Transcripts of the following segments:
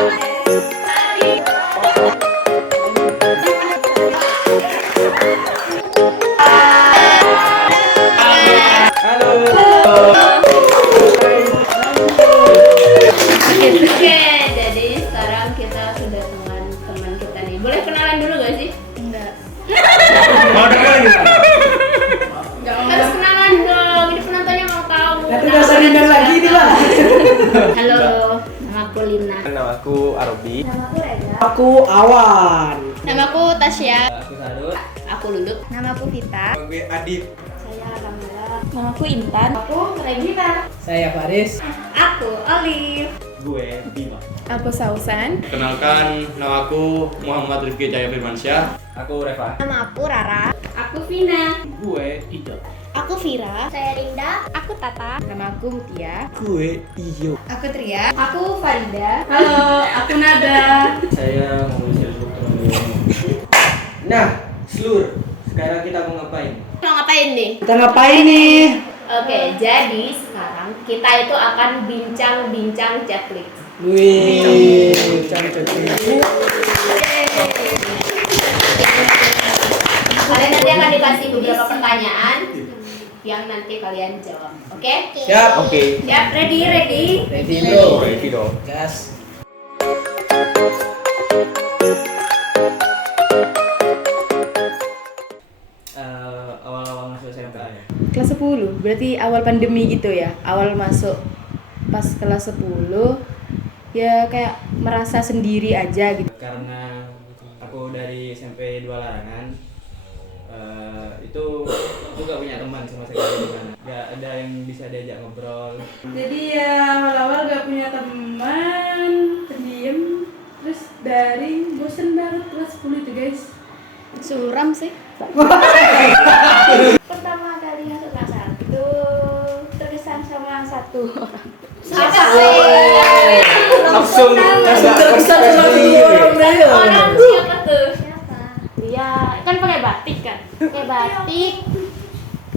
Oke, jadi sekarang kita sudah dengan teman kita nih. Boleh kenalan dulu gak sih? Enggak. Harus kenalan dong. Ini penontonnya mau tahu. Nanti udah salingan lagi nih Pak. Halo, nama aku Lina. Nama aku Arobi. Nama aku Reza. Aku Awan. Nama aku Tasya. Aku Sadut. Aku Lulu. Nama aku Vita. Aku Adit. Saya Kamila. Nama aku Intan. Aku Regina. Saya Faris. Aku Olive. Gue Bima. Aku Sausan. Kenalkan, nama aku Muhammad Rifki Cahaya Firmansyah. Aku Reva. Nama aku Rara. Aku Vina. Gue Ido. Aku Vira. Saya Rinda. Aku Tata. Nama aku Mutia. Gue Iyo. Aku Tria. Aku Farida. Halo, aku Nada. Saya mau isi Nah, Slur. Sekarang kita mau ngapain? Mau ngapain nih? Kita ngapain nih? Oke, jadi sekarang kita itu akan bincang-bincang Netflix. Wih, cantik. Kalian nanti akan dikasih beberapa pertanyaan yang nanti kalian jawab. Oke? Siap. Oke. Siap, ready? Ready bro. Ready dong. Gas. Awal-awal masuk SMP ya. Kelas 10. Berarti awal pandemi gitu ya. Awal masuk pas kelas 10 ya kayak merasa sendiri aja gitu. Karena aku dari SMP 2 Larangan, itu aku gak punya teman sama sekali di sana. Gak ada yang bisa diajak ngobrol. Jadi ya awal-awal gak punya teman, pendiam, terus daring, bosen banget kelas 10 itu guys. Suram sih. Pertama kali masuk kelas 1, terkesan sama satu orang. Langsung Terkesan sama orang deh. Orang siapa tuh? Dia kan pakai batik kan. Pakai batik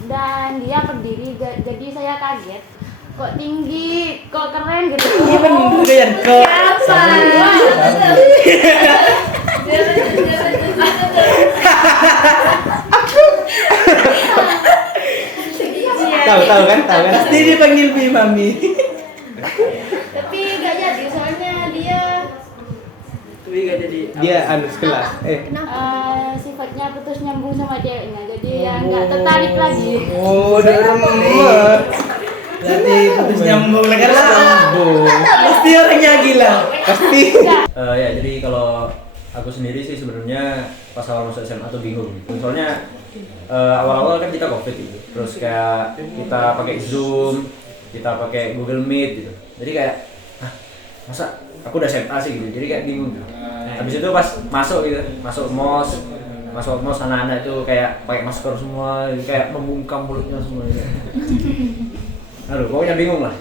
dan dia berdiri jadi saya kaget. Kok tinggi, kok keren gitu. Iya bener kan kok. tahu kan? Pasti dipanggil Bi Mami. Tapi gak jadi, soalnya dia Tapi gak jadi. Dia kelas. Sifatnya putus nyambung sama ceweknya. Jadi ya nggak tertarik lagi. Oh, udah remet. Berarti putus nyambung lah kan. Pasti orangnya gila. Pasti. Ya jadi kalau aku sendiri sih sebenarnya pas awal masuk SMA tuh bingung gitu. Soalnya awal-awal kan kita COVID gitu. Terus kayak kita pakai Zoom, kita pakai Google Meet gitu. Jadi kayak masa aku udah SMA sih gitu. Jadi kayak bingung. Habis itu pas masuk gitu, masuk MOS anak-anak itu kayak pakai masker semua, kayak membungkam mulutnya semua gitu. Aduh, pokoknya bingung lah.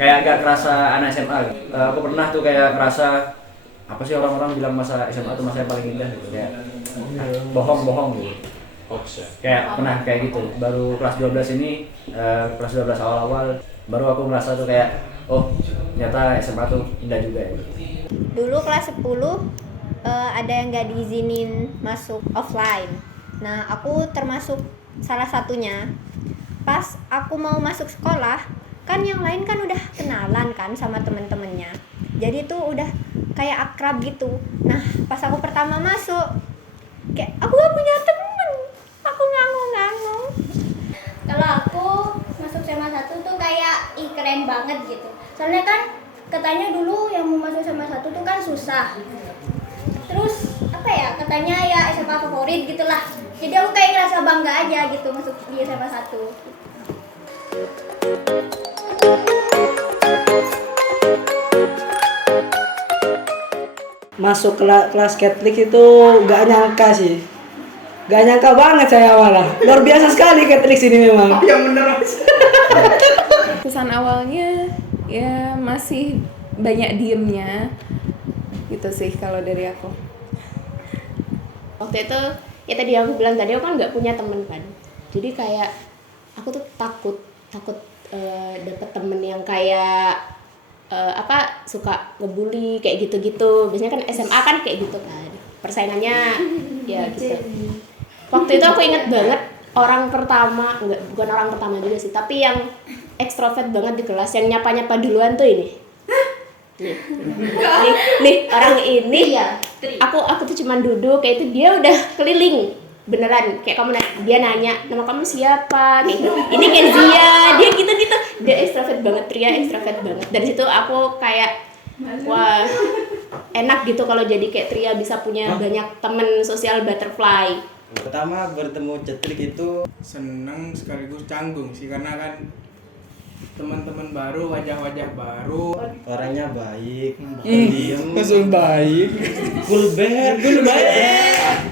Kayak gak kerasa anak SMA gitu. Aku pernah tuh kayak ngerasa apa sih orang-orang bilang masa SMA tuh masa yang paling indah gitu, kayak bohong gitu. Kayak pernah kayak gitu. Baru kelas 12 ini, kelas 12 awal-awal baru aku merasa tuh kayak oh ternyata SMA tuh indah juga ya. Dulu kelas 10 ada yang gak diizinin masuk offline. Nah aku termasuk salah satunya. Pas aku mau masuk sekolah, kan yang lain kan udah kenalan kan sama temen-temennya. Jadi tuh udah kayak akrab gitu. Nah pas aku pertama masuk, kayak aku gak punya temen. Aku ngangong-ngangong. Kalau aku masuk SMA 1 tuh kayak keren banget gitu. Soalnya kan katanya dulu yang mau masuk SMA 1 tuh kan susah. Terus apa ya, katanya ya SMA favorit gitulah. Jadi aku kayak ngerasa bangga aja gitu masuk di SMA 1. Masuk kelas Catholic itu gak nyangka sih. Gak nyangka banget saya awalnya. Luar biasa sekali Catholic sini memang. Yang bener. Kesan awalnya ya masih banyak diemnya gitu sih kalau dari aku. waktu itu ya tadi aku bilang tadi aku kan nggak punya temen kan. Jadi kayak aku tuh takut dapet temen yang kayak suka ngebully kayak gitu-gitu. Biasanya kan SMA kan kayak gitu kan. Persaingannya ya gitu. Waktu itu aku inget banget orang pertama, bukan orang pertama juga sih, tapi yang ekstrovert banget di kelas, yang nyapa-nyapa duluan tuh ini. Nih orang ini ya. Aku tuh cuman duduk kayak itu, dia udah keliling beneran kayak kamu dia nanya nama kamu siapa gitu, ini Kezia, dia gitu dia ekstrovert banget, ekstrovert banget. Dari situ aku kayak wah enak gitu kalau jadi kayak Tria bisa punya banyak temen, sosial butterfly. Pertama bertemu Cetlik itu seneng sekaligus canggung sih, karena kan teman-teman baru, wajah-wajah baru, orangnya baik, pendiam, Langsung baik. kulber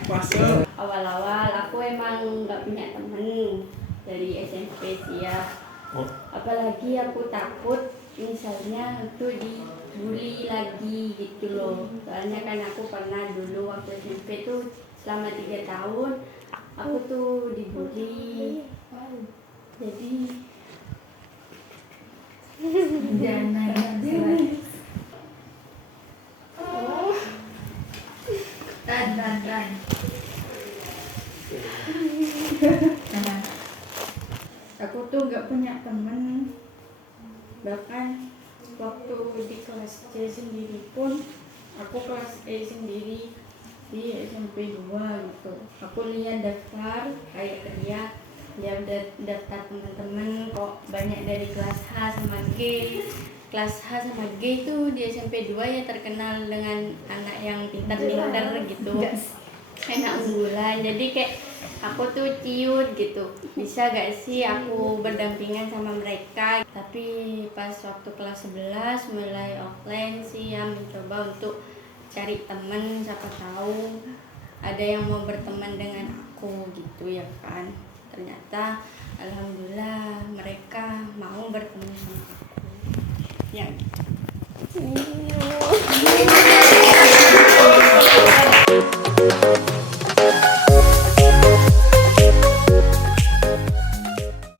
masuk. Awal-awal aku emang nggak punya temen dari SMP sih ya. Apalagi aku takut misalnya untuk dibully lagi gitu loh. Soalnya kan aku pernah dulu waktu SMP tuh selama 3 tahun aku tuh dibully. Jadi jangan aku tuh nggak punya temen, bahkan waktu di kelas C sendiri pun aku kelas E sendiri di SMP 2 gitu. Aku lihat daftar kayak dia daftar teman-teman kok banyak dari kelas H sama G. Kelas H sama G itu di SMP 2 ya terkenal dengan anak yang pintar-pintar gitu, anak unggulan. Jadi kayak aku tuh ciut gitu, bisa gak sih aku berdampingan sama mereka. Tapi pas waktu kelas 11 mulai offline sih ya, mencoba untuk cari temen, siapa tahu ada yang mau berteman dengan aku gitu ya kan. Ternyata alhamdulillah mereka mau berteman sama aku ya.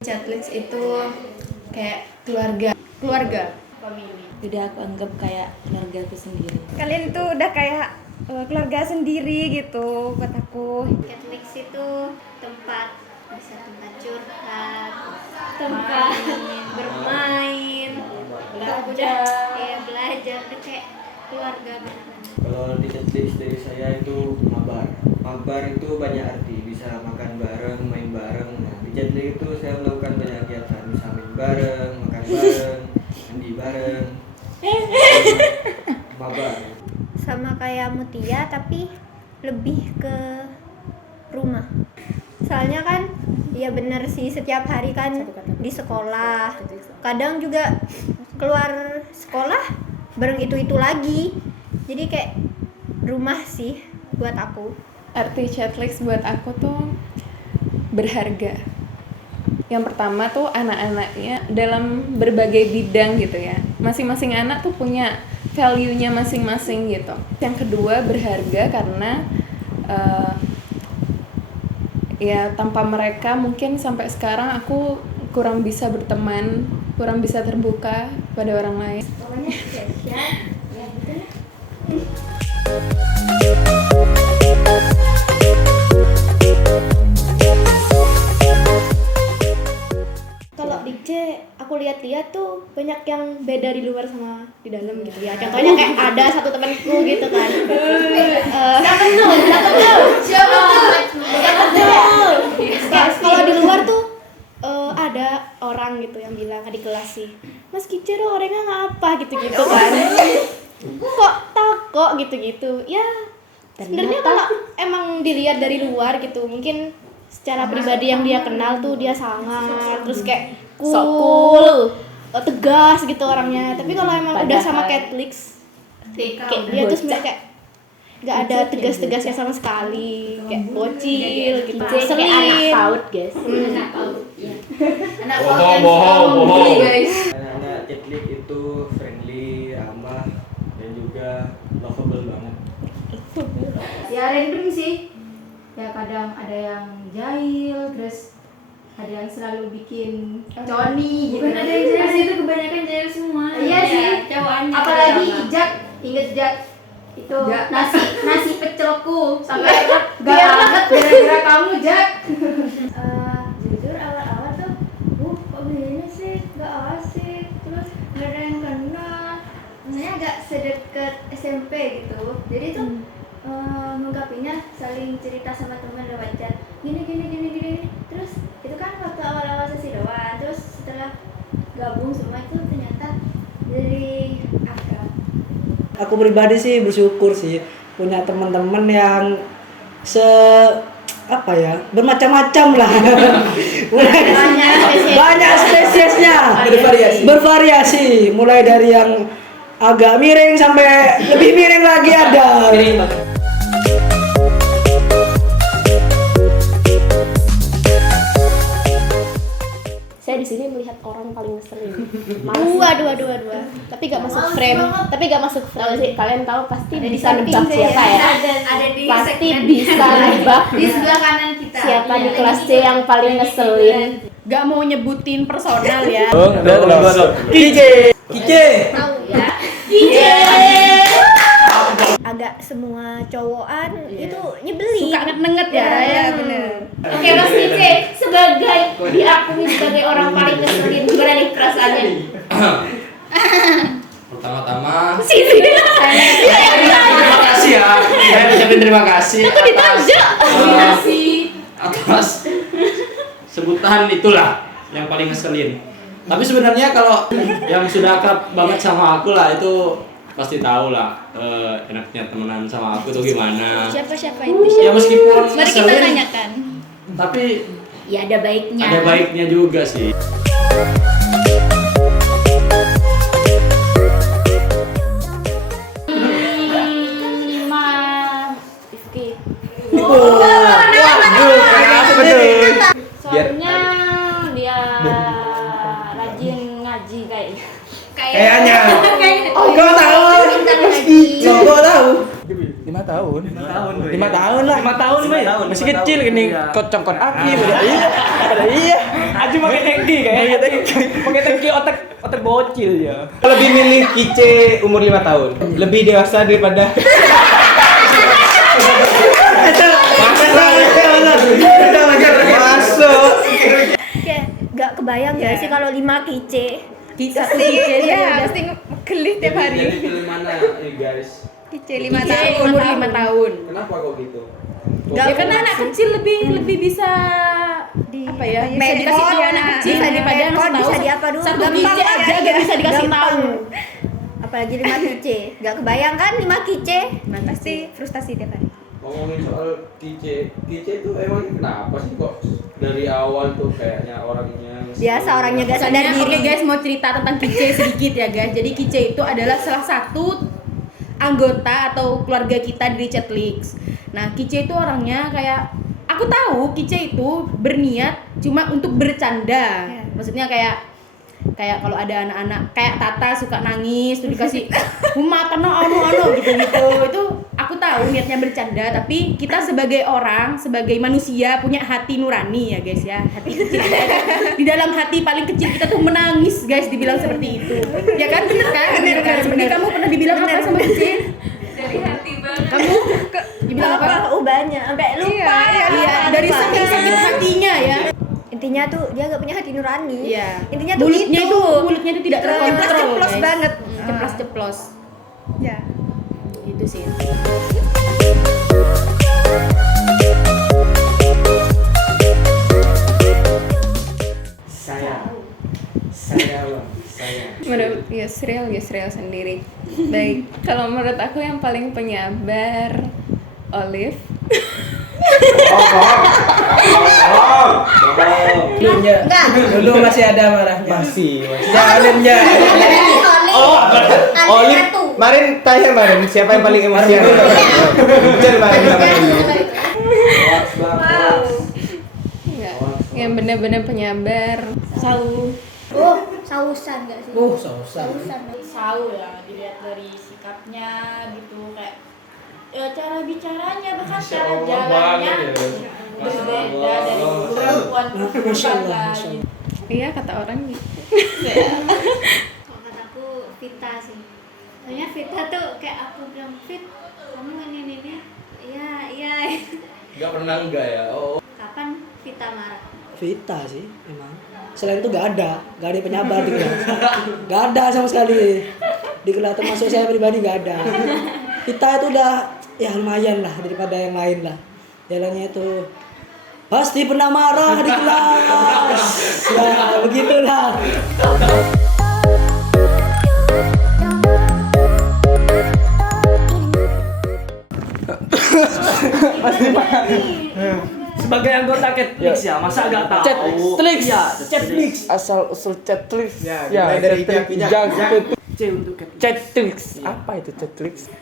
Chatlex itu kayak keluarga family. Udah aku anggap kayak keluargaku sendiri. Kalian itu udah kayak keluarga sendiri gitu buat aku. Catholic itu tempat curhat, Tempat bermain, belajar. belajar, udah kayak keluarga beneran. Kalau di Cetlik dari saya itu mabar itu banyak arti, bisa makan bareng, main bareng. Nah, di Cetlik itu saya melakukan banyak kegiatan, bisa main bareng, makan bareng, mandi bareng, mabar. Sama kayak Mutia tapi lebih ke rumah. Soalnya kan ya bener sih, setiap hari kan di sekolah, kadang juga keluar sekolah bareng itu lagi. Jadi kayak rumah sih buat aku. Arti Chatlex buat aku tuh berharga. Yang pertama tuh anak-anaknya dalam berbagai bidang gitu ya. Masing-masing anak tuh punya value-nya masing-masing gitu. Yang kedua berharga karena ya tanpa mereka mungkin sampai sekarang aku kurang bisa berteman, kurang bisa terbuka pada orang lain. Pokoknya spesial ya gitu ya. Kalau di C aku lihat-lihat tuh banyak yang beda di luar sama di dalam gitu ya. Contohnya kayak ada satu temanku gitu kan. Siapa tuh? Kalau di luar tuh ada orang gitu yang bilang di kelas sih, Mas Kicer orangnya nggak apa gitu-gitu kan. Kok takut gitu-gitu ya. Sebenarnya kalau emang dilihat dari luar gitu, mungkin secara pribadi yang dia kenal tuh dia sangat terus kayak cool, tegas gitu orangnya. Tapi kalau emang udah sama Catholics, kayak dia tuh sebenarnya kayak nggak ada tegas-tegasnya sama sekali, kayak bocil gitu, Kayak anak PAUD guys. Anak PAUD ya. Anak PAUD yang suka membuli guys. Anak-anak Cetlik itu friendly, ramah, dan juga lovable banget. Ya random sih. Ya kadang ada yang jahil, terus ada yang selalu bikin Joni gitu. Bukan ada yang jahil sih, itu kebanyakan jahil semua. Iya sih, cowoknya. apalagi sama. Jak, inget Jak itu Jak. nasi pecelku sampai gak anget gara-gara kamu Jak. Jujur awal-awal tuh kok begini sih, gak asik, terus gak ada yang kenal. Sebenarnya agak sedekat SMP gitu, jadi tuh mengungkapinya saling cerita sama teman lewat chat, gini. Terus itu kan waktu awal-awal sesi doang, terus setelah gabung semua itu ternyata jadi akrab. Aku pribadi sih bersyukur sih punya teman-teman yang bermacam-macam lah. Banyak spesiesnya. Bervariasi. Mulai dari yang agak miring sampai lebih miring lagi ada. Saya di sini melihat orang paling ngeselin. Dua. Tapi gak masuk frame. Sih. Kalian tahu pasti bisa nebak siapa ya. Ada di Pasti segmen bisa nebak di sebelah kanan kita. siapa di kelas C yang paling ngeselin. Gak mau nyebutin personal ya. Kice. Tahu ya. Agak semua cowokan itu nyebelin. Suka nget-nget ya, ya bener. Oke, Mas Kice, sebagai diakui sebagai orang paling ngeselin, gimana nih perasaannya? Pertama-tama Terima kasih ya. Saya ucapin terima kasih atas sebutan itulah yang paling ngeselin. Tapi sebenarnya kalau yang sudah akrab banget sama aku lah itu pasti tahu lah enaknya temenan sama aku tuh gimana. Siapa itu? Ya meskipun Mari kita ngeselin, tanyakan. tapi Ya ada baiknya. ada baiknya juga sih. Rifki. Soalnya dia rajin ngaji kayaknya. Kayaknya. Kau tahu? Kau tahu? 5 tahun. 5 tahun lah. 5 tahun masih kecil gini. Kocok aki. Iya. Aji pakai tangki kayaknya. Pakai tangki otak bocil ya. Lebih milih Kice umur 5 tahun. Lebih dewasa daripada masuk. Kayak gak kebayang gak sih kalau 5 Kice. Satu Kice ya, pasti ngegelit tiap hari. Film mana guys? Kice 5 tahun, umur 5 tahun. Kenapa kok gitu? Ya karena anak kecil lebih bisa apa ya? Bisa dikasih tahu anak kecil daripada anak tahu. Bisa di apa dulu? Satu Kice aja gak bisa dikasih tahu. Apalagi 5 Kice. Gak kebayang kan 5 Kice? Nah, pasti frustasi tiap hari. Ngomongin soal Kice itu emang kenapa sih kok dari awal tuh kayaknya orangnya Biasa orangnya gak sadar diri. Oke guys, mau cerita tentang Kice sedikit ya guys. Jadi Kice itu adalah salah satu anggota atau keluarga kita di Chatlix. Nah, Kice itu orangnya kayak aku tahu Kice itu berniat cuma untuk bercanda. Maksudnya kayak kalau ada anak-anak kayak Tata suka nangis tuh dikasih makan ano gitu itu aku tahu niatnya bercanda, tapi kita sebagai orang, sebagai manusia punya hati nurani ya guys ya, hati kecil di dalam hati paling kecil kita tuh menangis guys dibilang seperti itu ya kan, bener kan? Seperti kamu pernah dibilang apa sama Kice? Dari hati banget. Kamu dibilang apa? Banyak sampai lupa. Iya, dari saking sakit hatinya ya. Intinya tuh dia gak punya hati nurani. Iya. Intinya tuh mulutnya itu tidak terkontrol. Ceplos banget. Ceplos. Ya. Itu sih. Menurut Yusril sendiri. Baik, kalau menurut aku yang paling penyabar Olive. Dulu masih ada marahnya. Masih. Jangan. Olive. Kemarin tanya siapa yang paling emosian? Jujur kemarin namanya. Enggak. Yang benar-benar penyabar. Sausan gak sih? Oh, sausan. Tahu ya, dilihat dari sikapnya gitu kayak cara bicaranya bahkan Masya cara Allah jalannya banget ya. Masya berbeda Allah. dari perempuan lain. Iya kata orang gitu. Kalau kata aku Vita sih. Soalnya Vita tuh kayak aku bilang Fit, kamu ini. Iya. Nggak pernah enggak ya? Oh. Kapan Vita marah? Vita sih emang. Selain itu nggak ada penyabar di kelas. Nggak ada sama sekali di kelas, termasuk saya pribadi nggak ada. Vita itu udah ya lumayan lah daripada yang lain lah. Jalannya itu pasti pernah marah di kelas. Ya begitulah. Sebagai anggota Catlix ya, masa nggak tahu? Catlix. Ya, Catlix. Asal usul Catlix. Ya, dimulai dari Catlix. C untuk Catlix. Catlix. Apa itu Catlix?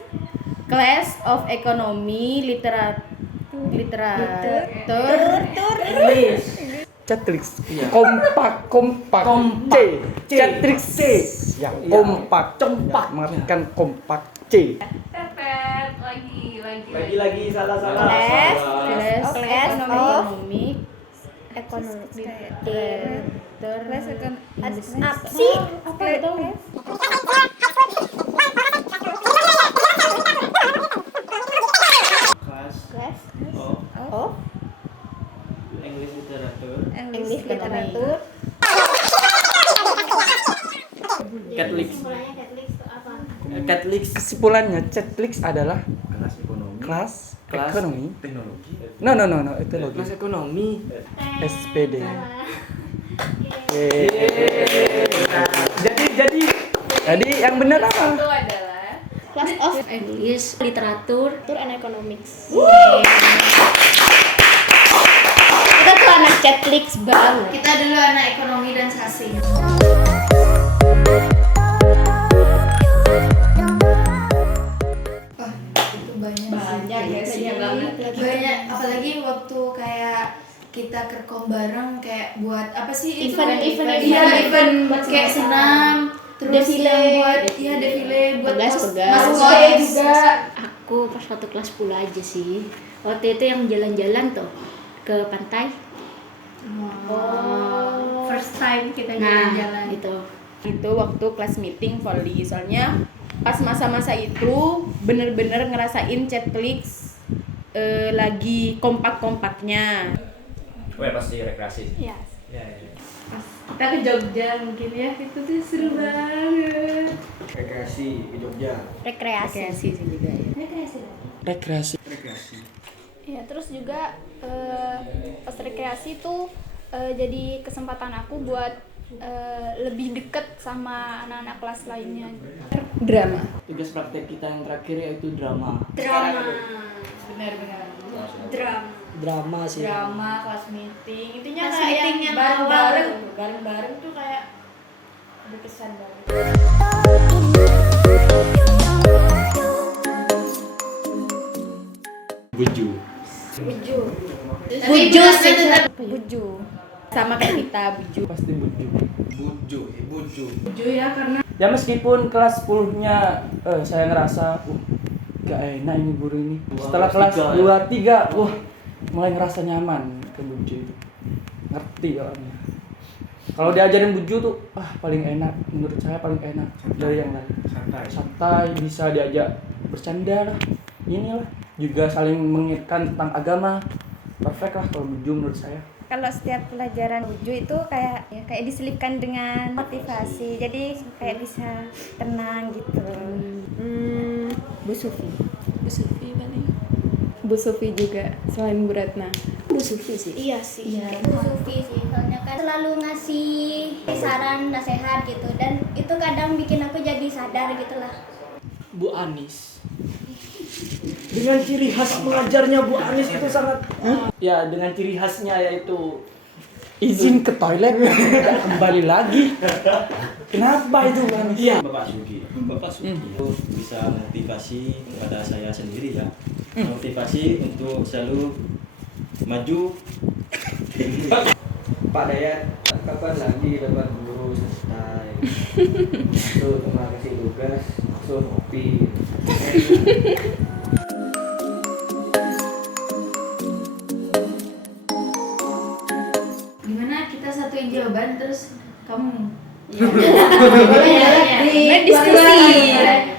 Class of Economy, Literatur, English. Catlix. Kompak. C. Catlix. C. Yang kompak. Compak. Mengartikan kompak. C. Lagi salah. Class of Economic, Apa sih? apa itu? Kelas Oh, English literatur. English literatur. Catlix. Simpulannya Catlix itu apa? Catlix. Kesimpulannya Catlix adalah kelas ekonomi. Teknologi. No, itu logis. Kelas ekonomi. SPD. Jadi yang benar apa? Itu adalah Class of English, literatur. and Economics. Kita tuh anak Catlix banget. Kita dulu anak ekonomi dan sasi. Wah, itu banyak sih. Banyak, apalagi waktu kayak kita kerkom bareng kayak buat apa sih itu? Event kayak senam, terus Defile. yang buat defile buat Pegas. maskot juga. Aku pas waktu kelas 10 aja sih. Waktu itu yang jalan-jalan tuh ke pantai. Oh, first time kita Nah, jalan-jalan. gitu. Itu waktu kelas meeting volley. Soalnya pas masa-masa itu bener-bener ngerasain Catlix lagi kompak-kompaknya. Wah, pasti rekreasi. Iya. Ya. Kita ke Jogja mungkin ya, itu tuh seru banget. Rekreasi di Jogja. Rekreasi sih juga ya. Rekreasi. Rekreasi. Ya, terus juga pas rekreasi tuh jadi kesempatan aku buat lebih deket sama anak-anak kelas lainnya. drama. Tugas praktek kita yang terakhir yaitu drama. Benar-benar. Drama sih. Drama, kelas meeting. Intinya Kelas kayak meeting yang bareng-bareng. awal. Bareng-bareng tuh kayak berkesan banget. Buju. Buju sih. Buju. Sama kayak kita, buju. Pasti buju. Buju ya karena Ya meskipun kelas 10-nya saya ngerasa gak enak ini guru ini. Setelah kelas 2, 3, mulai ngerasa nyaman ke buju itu. Ngerti orangnya. Kalau diajarin buju tuh paling enak, menurut saya paling enak dari yang lain. Santai, bisa diajak bercanda lah. Inilah juga saling mengingatkan tentang agama. Perfect lah kalau buju menurut saya. Kalau setiap pelajaran Uju itu kayak diselipkan dengan motivasi, jadi kayak bisa tenang gitu. Bu Sufi paling. Bu Sufi juga selain Bu Ratna. Bu Sufi sih. Iya sih. Bu Sufi sih, soalnya kan selalu ngasih saran, nasihat gitu, dan itu kadang bikin aku jadi sadar gitu lah. Bu Anis. Dengan ciri khas mengajarnya Bu Anis itu sangat ya dengan ciri khasnya yaitu Izin ke toilet, nggak kembali lagi. Kenapa itu Bang? Iya. Bapak Sugi itu bisa motivasi kepada saya sendiri ya. Motivasi untuk selalu maju. Pak Dayat, kapan lagi dapat guru santai? Tuh, terima kasih tugas, langsung ngopi. Diskusi.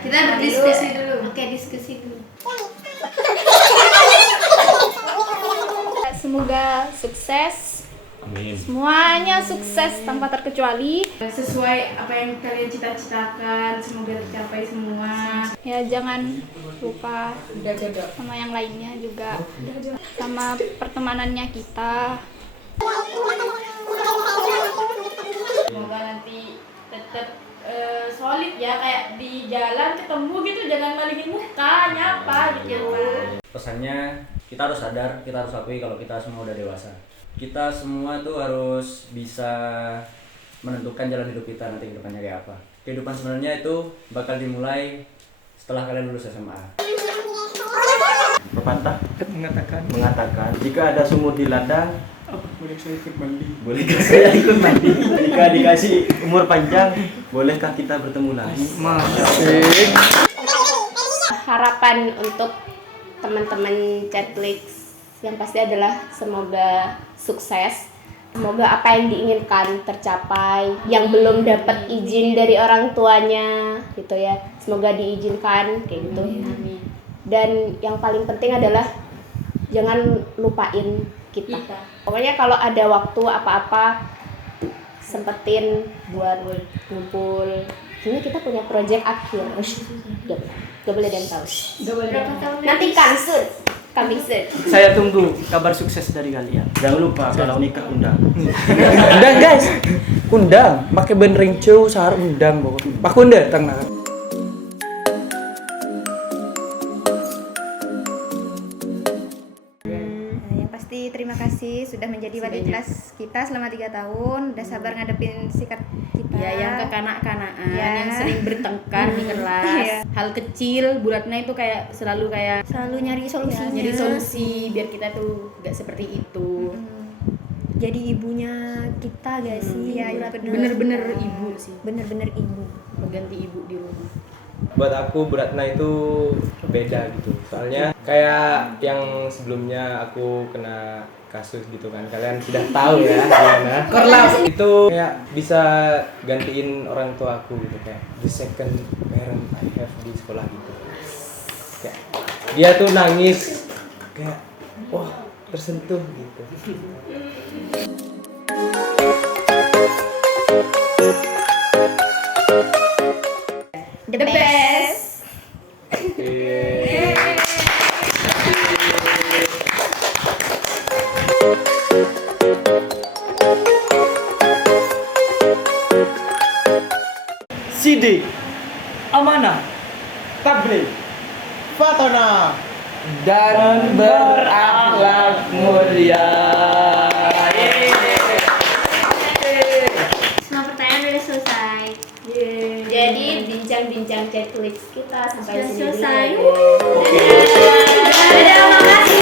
Kita berdiskusi dulu. Oke, diskusi dulu. Semoga sukses. Amin. Semuanya sukses tanpa terkecuali. Sesuai apa yang kalian cita-citakan, semoga tercapai semua. Ya jangan lupa sama yang lainnya juga, sama pertemanannya kita. Semoga nanti tetap solid ya, kayak di jalan ketemu gitu jangan malingin muka, nyapa gitu. Pesannya kita harus sadar, kita harus akui kalau kita semua udah dewasa. Kita semua tuh harus bisa menentukan jalan hidup kita nanti ke depannya kayak apa. Kehidupan sebenarnya itu bakal dimulai setelah kalian lulus SMA. Pepatah mengatakan jika ada sumur di ladang, Boleh saya ikut mandi? bolehkah saya ikut mandi? Jika dikasih umur panjang, bolehkah kita bertemu lagi? Harapan untuk teman-teman Catlix yang pasti adalah semoga sukses. Semoga apa yang diinginkan tercapai, yang belum dapat izin dari orang tuanya gitu ya, semoga diizinkan kayak gitu. Dan yang paling penting adalah jangan lupain kita. Pokoknya kalau ada waktu apa-apa sempetin buat ngumpul. Ini kita punya project akhir. Gak boleh dan tahu. Nantikan soon. Coming soon. Saya tunggu kabar sukses dari kalian. Jangan lupa kalau nikah undang. Undang guys, undang. Pakai benring cu, sahar undang pokoknya. Pak Kunda datang nah. Yang pasti terima kasih sudah menjadi wali kelas kita selama 3 tahun, udah sabar ngadepin sikap kita. Ya, yang kekanak-kanakan, Ya. yang sering bertengkar di kelas. Iya. Hal kecil, Bu Ratna itu selalu nyari solusinya. nyari solusi biar kita tuh gak seperti itu. Jadi ibunya kita gak sih? Iya, Bu Ratna? bener-bener ibu sih. Bener-bener ibu. Pengganti ibu di rumah. Buat aku Bu Ratna itu beda gitu. Soalnya kayak yang sebelumnya aku kena kasus gitu kan. Kalian sudah tahu ya gimana. Itu kayak bisa gantiin orang tua aku gitu, kayak the second parent I have di sekolah gitu. Kayak dia tuh nangis kayak wah, tersentuh gitu. The best. Sidik, amanah, tabligh, Fatona, dan berakhlak mulia. Semua pertanyaan udah selesai. Jadi bincang-bincang Catlix kita sampai Sudah sini selesai. dulu ya. Dadah, makasih.